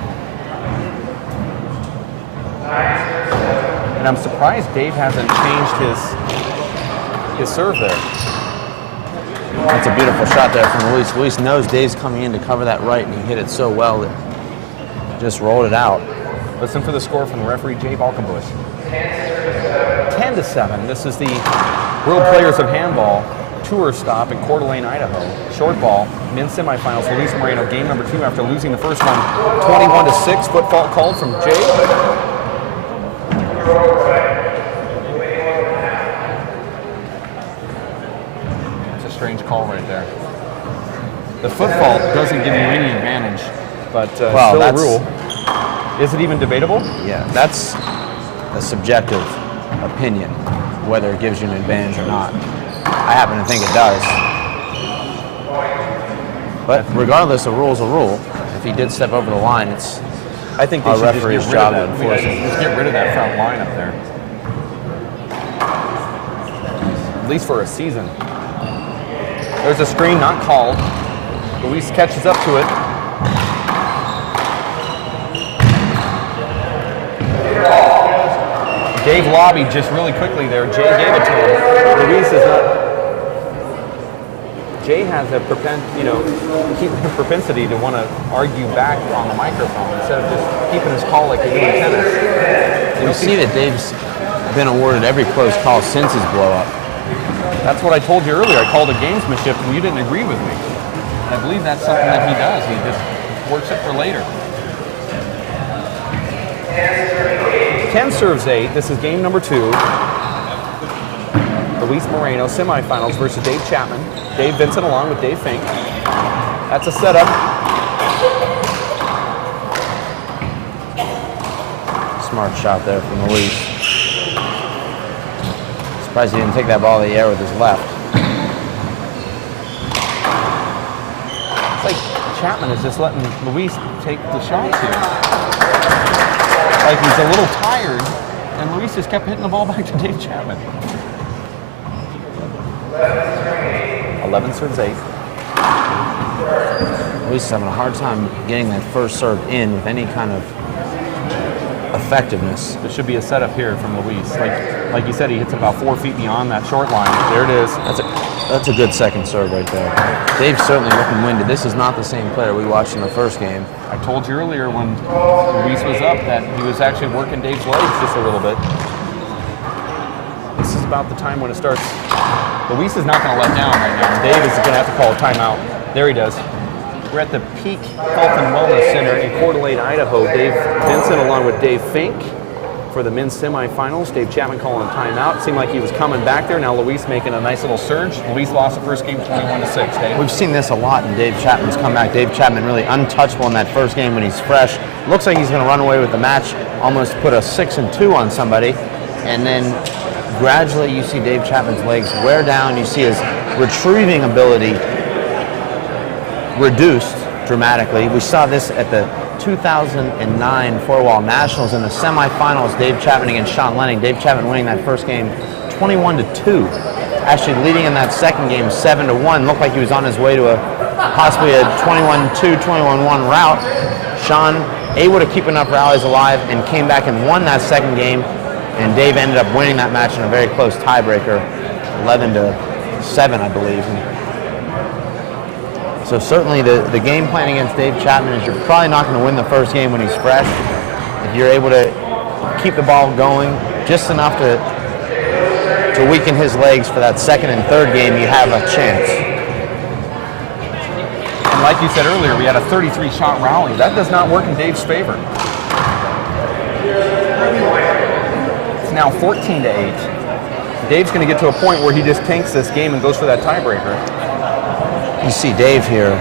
And I'm surprised Dave hasn't changed his serve there. That's a beautiful shot there from Luis. Luis knows Dave's coming in to cover that right, and he hit it so well that just rolled it out. Listen for the score from referee Jay Balkenbush. 10-7. This is the World Players of Handball Tour stop in Coeur d'Alene, Idaho. Short ball, men's semifinals. Luis Moreno, game number 2 after losing the first one. 21-6. Foot fault called from Jay. Strange call right there. The foot fault doesn't give you any advantage, but Well, still a that's- rule. Is it even debatable? Yeah, that's a subjective opinion, whether it gives you an advantage or not. I happen to think it does. But regardless, a rule's a rule. If he did step over the line, it's I think they our should just referee's get rid job of to that. enforce it. Just get rid of that front line up there. At least for a season. There's a screen not called. Luis catches up to it. Dave lobbied just really quickly there. Jay gave it to him. Luis is not. Jay has a propensity to want to argue back on the microphone instead of just keeping his call like they do in tennis. You see that Dave's been awarded every close call since his blow up. That's what I told you earlier. I called it gamesmanship, and you didn't agree with me. I believe that's something that he does. He just works it for later. 10 serves 8. This is game number 2. Luis Moreno, semifinals versus Dave Chapman. Dave Vincent along with Dave Fink. That's a setup. Smart shot there from Luis. Surprised he didn't take that ball in the air with his left. It's like Chapman is just letting Luis take the shots here. Like he's a little tired, and Luis just kept hitting the ball back to Dave Chapman. 11 serves 8. Luis is having a hard time getting that first serve in with any kind of effectiveness. There should be a setup here from Luis. Like you said, he hits it about 4 feet beyond that short line. There it is. That's a good second serve right there. Dave's certainly looking winded. This is not the same player we watched in the first game. I told you earlier when Luis was up that he was actually working Dave's legs just a little bit. This is about the time when it starts. Luis is not going to let down right now. Dave is going to have to call a timeout. There he does. We're at the Peak Health and Wellness Center in Coeur d'Alene, Idaho. Dave Vincent along with Dave Fink for the men's semifinals. Dave Chapman calling a timeout. It seemed like he was coming back there. Now Luis making a nice little surge. Luis lost the first game 21-6, Dave. We've seen this a lot in Dave Chapman's comeback. Dave Chapman really untouchable in that first game when he's fresh. Looks like he's going to run away with the match, almost put a 6-2 on somebody. And then gradually you see Dave Chapman's legs wear down. You see his retrieving ability reduced dramatically. We saw this at the 2009 Four-Wall Nationals in the semifinals. Dave Chapman against Sean Lenning. Dave Chapman winning that first game 21-2. Actually leading in that second game 7-1. Looked like he was on his way to possibly a 21-2, 21-1 route. Sean able to keep enough rallies alive and came back and won that second game. And Dave ended up winning that match in a very close tiebreaker, 11-7, I believe. So certainly the game plan against Dave Chapman is you're probably not going to win the first game when he's fresh. If you're able to keep the ball going just enough to weaken his legs for that second and third game, you have a chance. And like you said earlier, we had a 33-shot rally. That does not work in Dave's favor. It's now 14-8. Dave's going to get to a point where he just tanks this game and goes for that tiebreaker. You see Dave here.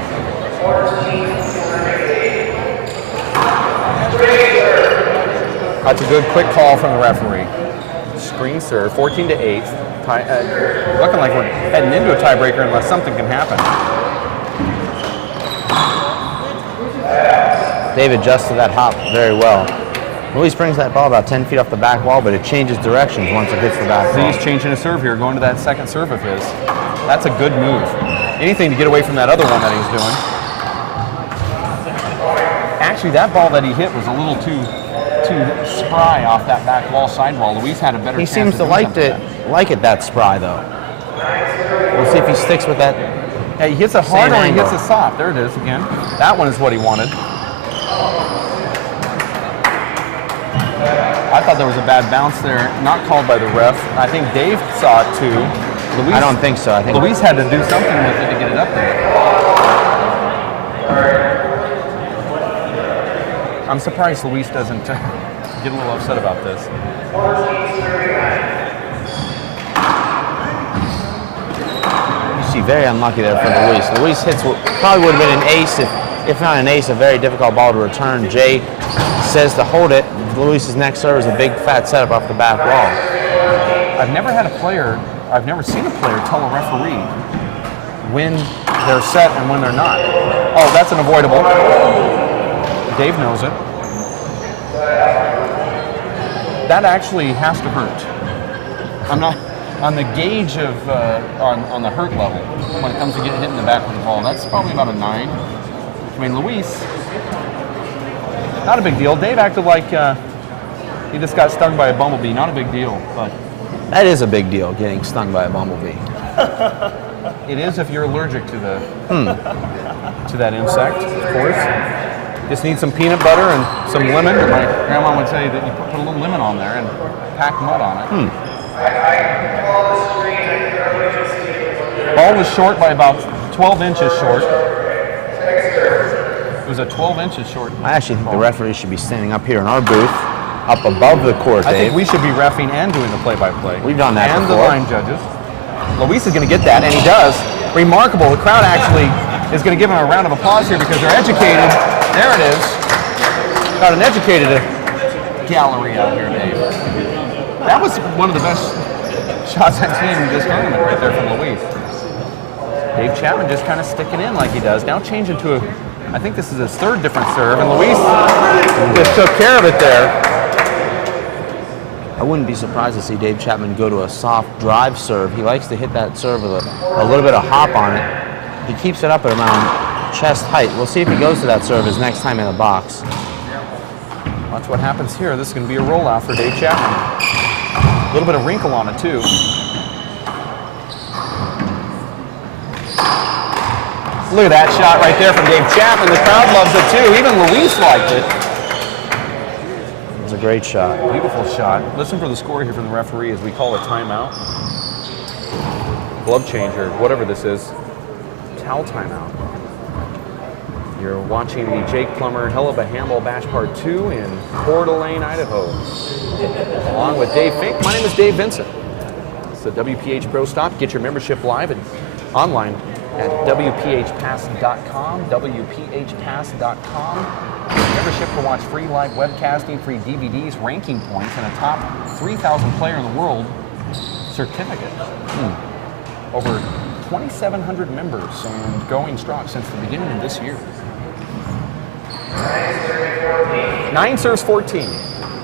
That's a good quick call from the referee. Screen serve, 14-8. Looking like we're heading into a tiebreaker unless something can happen. Dave adjusts to that hop very well. Luis brings that ball about 10 feet off the back wall, but it changes directions once it hits the back So wall. he's changing his serve here, going to that second serve of his. That's a good move. Anything to get away from that other one that he's doing. Actually, that ball that he hit was a little too spry off that back wall, sidewall. Luis had a better He chance seems of to doing like something it with that spry though. We'll see if he sticks with that He hits it hard or he hits it soft. There it is again. That one is what he wanted. I thought there was a bad bounce there, not called by the ref. I think Dave saw it too. Luis, I don't think so. I think Luis had to do something with it to get it up there. I'm surprised Luis doesn't get a little upset about this. You see, very unlucky there for Luis. Luis hits what probably would have been an ace, if not an ace, a very difficult ball to return. Jay says to hold it. Luis's next serve is a big fat setup off the back wall. I've never seen a player tell a referee when they're set and when they're not. Oh, that's an avoidable. Dave knows it. That actually has to hurt. I'm not on the gauge of on the hurt level when it comes to getting hit in the back with the ball. That's probably about a 9. I mean, Luis, not a big deal. Dave acted like he just got stung by a bumblebee. Not a big deal, but That is a big deal, getting stung by a bumblebee. it is if you're allergic to the to that insect, of course. Just need some peanut butter and some lemon. My grandma would say that you put a little lemon on there and pack mud on it. Ball was short by about 12 inches short. It was a 12 inches short. I actually think the referee should be standing up here in our booth, up above the court, I Dave. think we should be reffing and doing the play-by-play. We've done that and before. And the line judges. Luis is going to get that, and he does. Remarkable. The crowd actually is going to give him a round of applause here because they're educated. There it is. Got an educated gallery out here, Dave. That was one of the best shots I've seen in this tournament right there from Luis. Dave Chapman just kind of sticking in like he does. Now changing to a, I think this is his third different serve, and Luis just took care of it there. I wouldn't be surprised to see Dave Chapman go to a soft drive serve. He likes to hit that serve with a little bit of hop on it. He keeps it up at around chest height. We'll see if he goes to that serve his next time in the box. Watch what happens here. This is going to be a rollout for Dave Chapman. A little bit of wrinkle on it, too. Look at that shot right there from Dave Chapman. The crowd loves it, too. Even Luis liked it. It was a great shot. Beautiful shot. Listen for the score here from the referee as we call a timeout. Glove changer, whatever this is. Towel timeout. You're watching the Jake Plummer Helluva Handball Bash Part 2 in Coeur d'Alene, Idaho. Along with Dave Fink, my name is Dave Vincent. It's the WPH Pro Stop. Get your membership live and online at WPHpass.com, WPHpass.com. Membership to watch free live webcasting, free DVDs, ranking points, and a top 3,000 player in the world certificate. Over 2,700 members and going strong since the beginning of this year. 9 serves 14.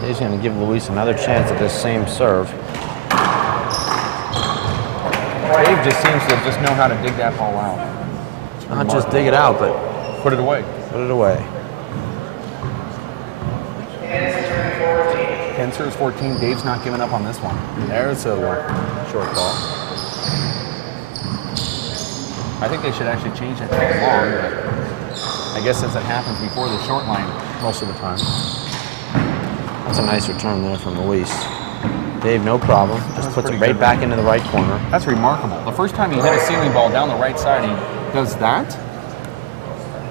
Dave's going to give Luis another chance at this same serve. Dave just seems to just know how to dig that ball out. Not just dig it out, but Put it away. put it away. 10 serves 14. Dave's not giving up on this one. There's a short ball. I think they should actually change that to long, but I guess since it happens before the short line most of the time. That's a nice return there from Luis. Dave, no problem. Just That's puts it pretty right good. back into the right corner. That's remarkable. The first time he hit a ceiling ball down the right side, he does that.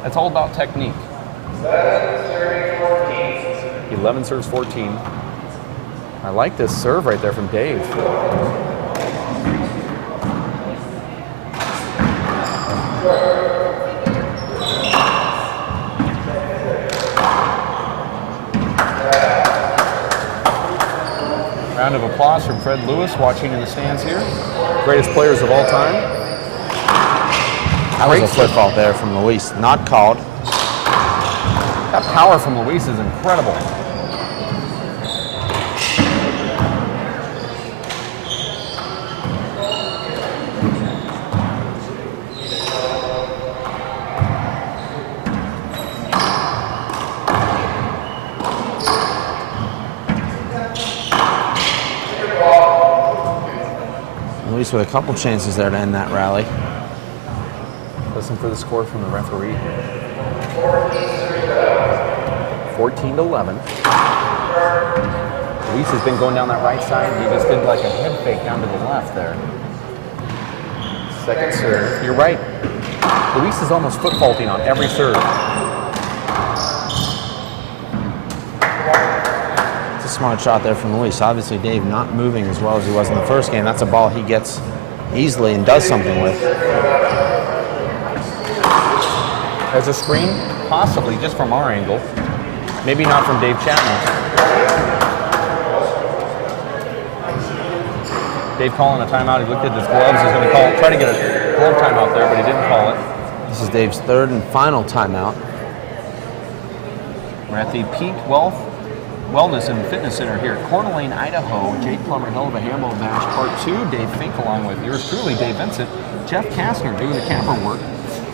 That's all about technique. 11 serves 14. I like this serve right there from Dave. Round of applause from Fred Lewis watching in the stands here. Greatest players of all time. That was a foot fault there from Luis. Not called. That power from Luis is incredible. Luis with a couple chances there to end that rally. Listen for the score from the referee. 14-11. Luis has been going down that right side. He just did like a head fake down to the left there. Second serve. You're right. Luis is almost foot faulting on every serve. It's a smart shot there from Luis. Obviously, Dave not moving as well as he was in the first game. That's a ball he gets easily and does something with. As a screen, possibly just from our angle. Maybe not from Dave Chapman. Dave calling a timeout. He looked at his gloves. He's going to try to get a glove timeout there, but he didn't call it. This is Dave's third and final timeout. We're at the Peak Wellness and Fitness Center here at Coeur d'Alene, Idaho. Jake Plummer, Helluva Handball Match Part 2. Dave Fink along with yours truly, Dave Vincent. Jeff Kastner doing the camera work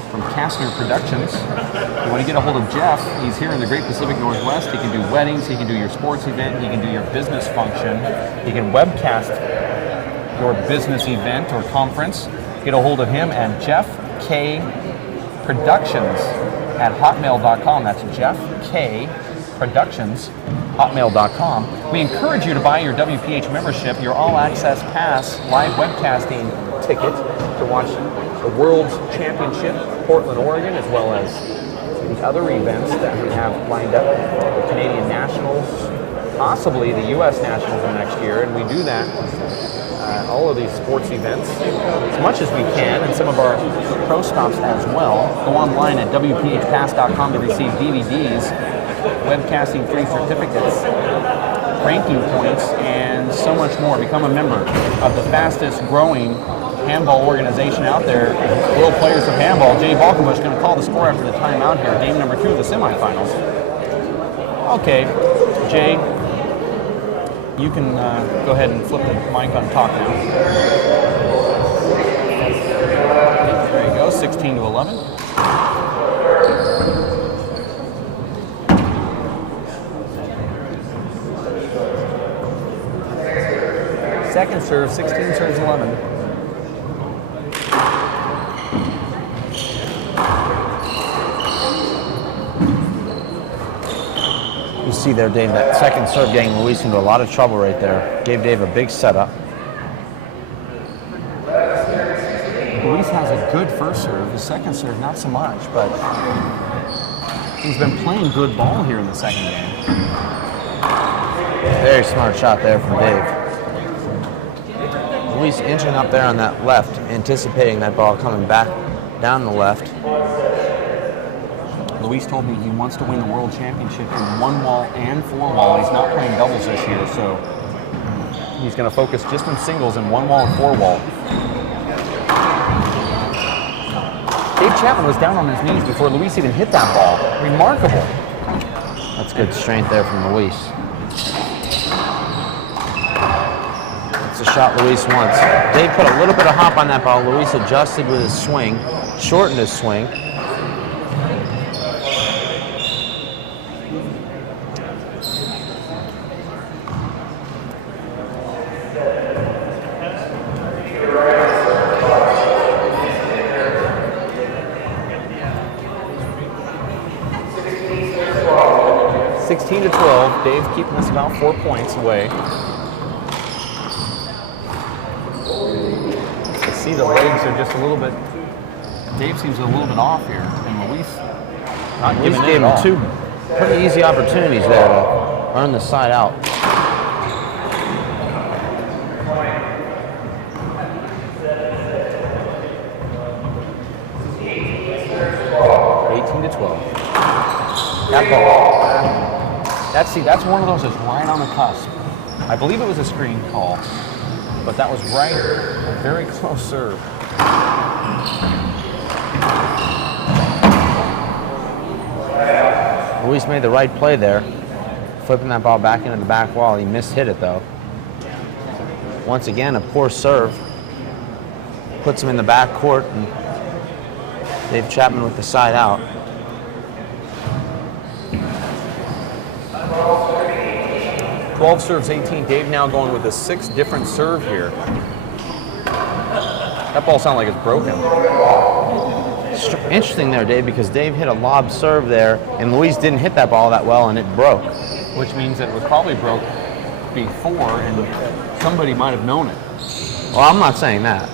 from Kastner Productions. If you want to get a hold of Jeff, he's here in the Great Pacific Northwest. He can do weddings, he can do your sports event, he can do your business function, he can webcast your business event or conference. Get a hold of him at Jeff K Productions at hotmail.com. That's Jeff K Productions, hotmail.com. We encourage you to buy your WPH membership, your all-access pass live webcasting ticket to watch the World Championship, Portland, Oregon, as well as the other events that we have lined up, the Canadian Nationals, possibly the U.S. Nationals next year, and we do that all of these sports events as much as we can, and some of our pro stops as well. Go online at WPHpass.com to receive DVDs, webcasting free certificates, ranking points, and so much more. Become a member of the fastest growing handball organization out there, World Players of Handball. Jay Balkenbush is going to call the score after the timeout here, game number 2 of the semifinals. Okay, Jay, you can go ahead and flip the mic on top now. There you go, 16-11. Second serve, 16 serves 11. You see there, Dave, that second serve getting Luis into a lot of trouble right there. Gave Dave a big setup. Luis has a good first serve. The second serve, not so much, but he's been playing good ball here in the second game. Very smart shot there from Dave. Luis inching up there on that left, anticipating that ball coming back down the left. Luis told me he wants to win the World Championship in one wall and four wall. He's not playing doubles this year, so he's going to focus just on singles in one wall and four wall. Dave Chapman was down on his knees before Luis even hit that ball. Remarkable. That's good strength there from Luis. It's a shot Luis wants. Dave put a little bit of hop on that ball. Luis adjusted with his swing, shortened his swing. To 12, Dave keeping us about 4 points away. I see the legs are just a little bit, Dave seems a little bit off here, and Luis not Luis giving gave in at him all. 2 pretty easy opportunities there to earn the side out. That ball. That's one of those that's right on the cusp. I believe it was a screen call, but that was right, a very close serve. Luis made the right play there, flipping that ball back into the back wall. He mishit it though. Once again, a poor serve. Puts him in the back court, and Dave Chapman with the side out. Twelve serves 18. Dave now going with a 6 different serve here. That ball sounds like it's broken. Interesting there, Dave, because Dave hit a lob serve there, and Luis didn't hit that ball that well, and it broke. Which means it was probably broke before, and somebody might have known it. Well, I'm not saying that.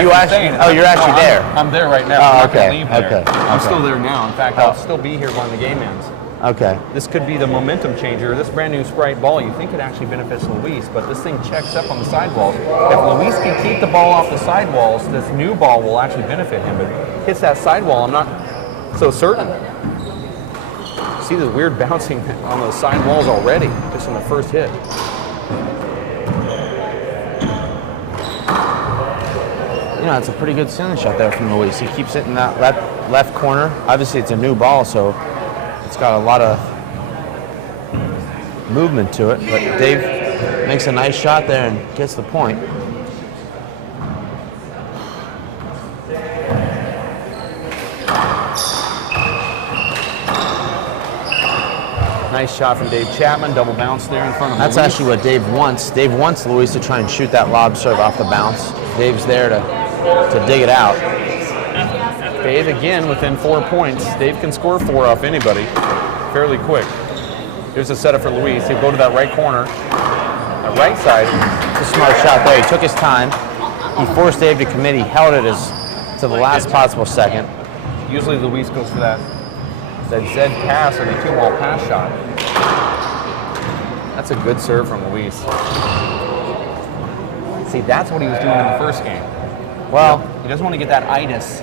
You're actually there. I'm there right now. Oh, I'm not okay. gonna leave there. Okay. I'm Okay. still there now. In fact, I'll still be here when the game ends. Okay. This could be the momentum changer. This brand new Sprite ball, you think it actually benefits Luis, but this thing checks up on the sidewalls. If Luis can keep the ball off the sidewalls, this new ball will actually benefit him. But hits that sidewall, I'm not so certain. See the weird bouncing on those side walls already, just on the first hit. You know, it's a pretty good ceiling shot there from Luis. He keeps it in that left corner. Obviously, it's a new ball, so it's got a lot of movement to it. But Dave makes a nice shot there and gets the point. Nice shot from Dave Chapman, double bounce there in front of That's Luis. actually what Dave wants. Dave wants Luis to try and shoot that lob serve off the bounce. Dave's there to dig it out. Dave again within 4 points. Dave can score 4 off anybody fairly quick. Here's a setup for Luis. He'll go to that right corner, that right side. It's a smart shot there. He took his time. He forced Dave to commit. He held it to the last possible second. Usually Luis goes for that Z pass or the 2-wall pass shot. That's a good serve from Luis. See, that's what he was doing in the first game. Well, He doesn't want to get that itis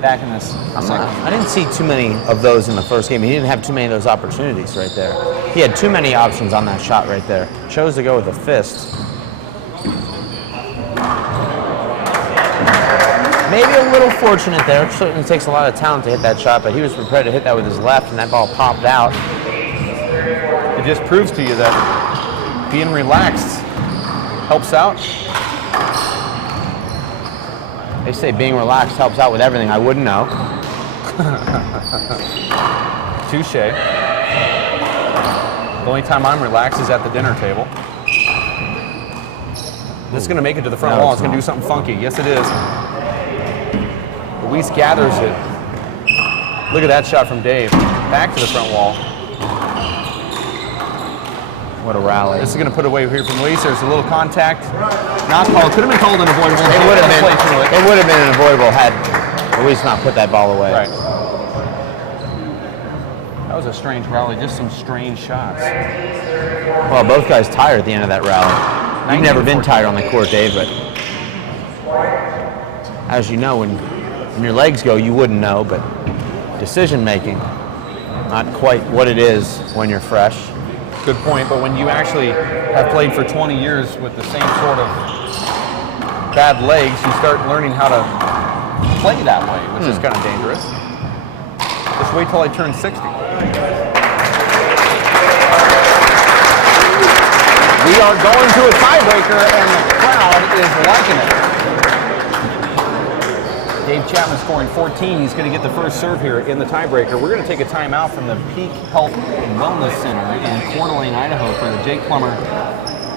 back in this second game. I didn't see too many of those in the first game. He didn't have too many of those opportunities right there. He had too many options on that shot right there. Chose to go with a fist. Maybe a little fortunate there. It certainly takes a lot of talent to hit that shot, but he was prepared to hit that with his left, and that ball popped out. It just proves to you that being relaxed helps out. They say being relaxed helps out with everything. I wouldn't know. Touche. The only time I'm relaxed is at the dinner table. This is going to make it to the front No, wall. it's It's going to do not. something funky. Yes, it is. Luis gathers it. Look at that shot from Dave. Back to the front wall. What a rally. This is going to put away here from Luis. There's a little contact. Not called. Could have been called unavoidable. It would have Play through been. It would have been unavoidable had Luis not put that ball away. Right. That was a strange rally. Just some strange shots. Well, both guys tired at the end of that rally. You've never been tired on the court, Dave, but as you know, when your legs go, you wouldn't know, but decision making, not quite what it is when you're fresh. Good point, but when you actually have played for 20 years with the same sort of bad legs, you start learning how to play that way, which is kind of dangerous. Just wait till I turn 60. We are going to a tiebreaker, and the crowd is liking it. Dave Chapman scoring 14. He's going to get the first serve here in the tiebreaker. We're going to take a timeout from the Peak Health and Wellness Center in Coeur d'Alene, Idaho for the Jake Plummer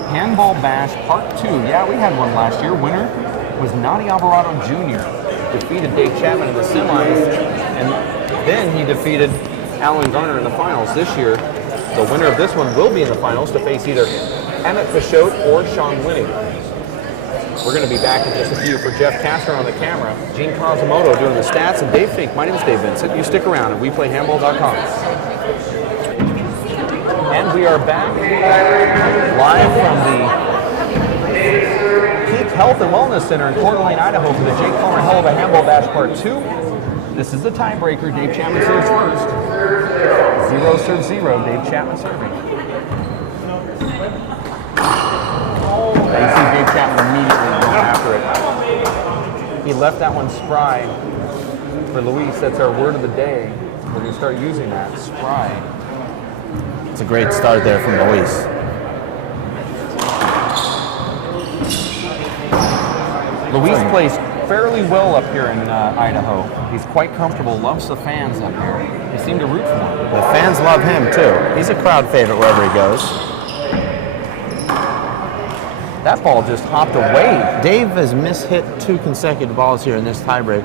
Handball Bash Part 2. Yeah, we had one last year. Winner was Nadi Alvarado Jr. Defeated Dave Chapman in the semis, and then he defeated Alan Garner in the finals. This year, the winner of this one will be in the finals to face either Emmett Pichotte or Sean Winning. We're going to be back in just a few. For Jeff Castor on the camera, Gene Cosimoto doing the stats, and Dave Fink. My name is Dave Vincent. You stick around at WePlayHandball.com. And we are back live from the Peak Health and Wellness Center in Coeur d'Alene, Idaho for the Jake Plummer Helluva Handball Bash Part 2. This is the tiebreaker. Dave Chapman serves first. 0 serves 0. Dave Chapman serving. You see Dave Chapman immediately going after it. He left that one spry for Luis. That's our word of the day. We're going to start using that, spry. It's a great start there from Luis. Luis plays fairly well up here in Idaho. He's quite comfortable, loves the fans up here. They seem to root for him. The fans love him too. He's a crowd favorite wherever he goes. That ball just hopped away. Dave has mishit 2 consecutive balls here in this tiebreak.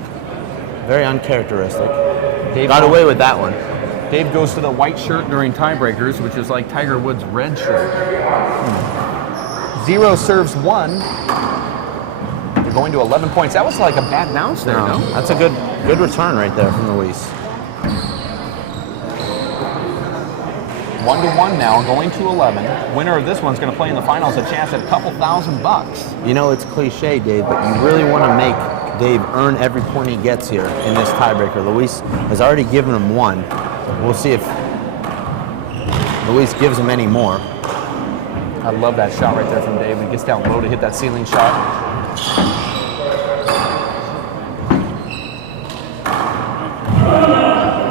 Very uncharacteristic. Dave Got away with that one. Dave goes to the white shirt during tiebreakers, which is like Tiger Woods' red shirt. 0 serves 1. They're going to 11 points. That was like a bad bounce there, no? That's a good return right there from Luis. 1-1 now, going to 11. Winner of this one's going to play in the finals, a chance at a couple $1,000. You know, it's cliche, Dave, but you really want to make Dave earn every point he gets here in this tiebreaker. Luis has already given him 1. We'll see if Luis gives him any more. I love that shot right there from Dave. When he gets down low to hit that ceiling shot.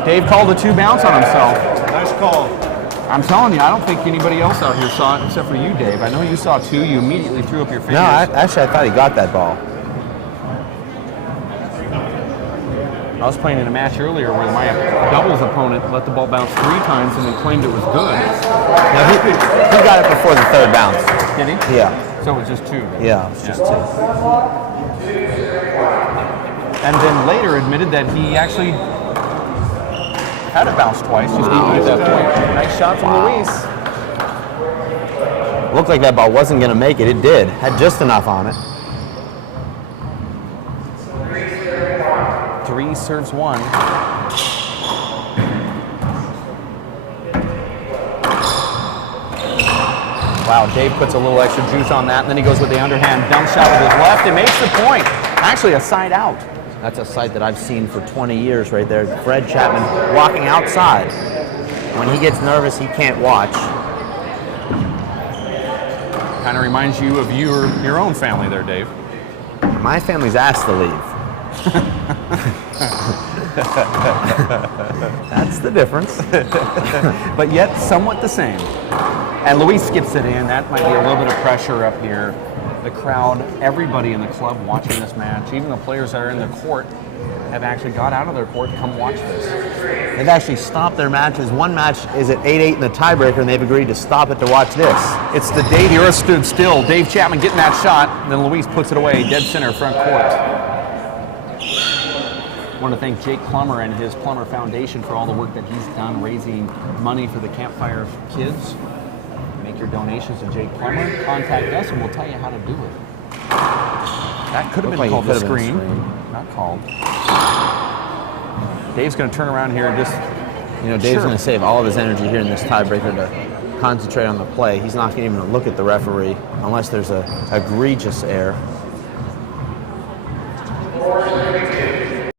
Dave called a 2 bounce on himself. Nice call. I'm telling you, I don't think anybody else out here saw it except for you, Dave. I know you saw 2. You immediately threw up your fingers. No, actually, I thought he got that ball. I was playing in a match earlier where my doubles opponent let the ball bounce 3 times and then claimed it was good. No, he got it before the 3rd bounce. Did he? Yeah. So it was just 2. Then. Yeah, it was just 2. And then later admitted that he actually had it bounce twice, just didn't get that point. Nice shot from Luis. Looked like that ball wasn't going to make it. It did. Had just enough on it. 3 serves 1. Wow, Dave puts a little extra juice on that, and then he goes with the underhand dump shot with his left and makes the point. Actually, a side out. That's a sight that I've seen for 20 years right there. Fred Chapman walking outside. When he gets nervous, he can't watch. Kind of reminds you of your own family there, Dave. My family's asked to leave. That's the difference. But yet somewhat the same. And Luis skips it in. That might be a little bit of pressure up here. The crowd, everybody in the club watching this match, even the players that are in the court, have actually got out of their court to come watch this. They've actually stopped their matches. One match is at 8-8 in the tiebreaker, and they've agreed to stop it to watch this. It's the day the earth stood still. Dave Chapman getting that shot, and then Luis puts it away, dead center, front court. I want to thank Jake Plummer and his Plummer Foundation for all the work that he's done raising money for the Campfire Kids. Make your donations to Jake Plummer. Contact us, and we'll tell you how to do it. That could have been called the screen. Not called. Dave's going to turn around here and just... You know, Dave's going to save all of his energy here in this tiebreaker to concentrate on the play. He's not going to even look at the referee unless there's a egregious error.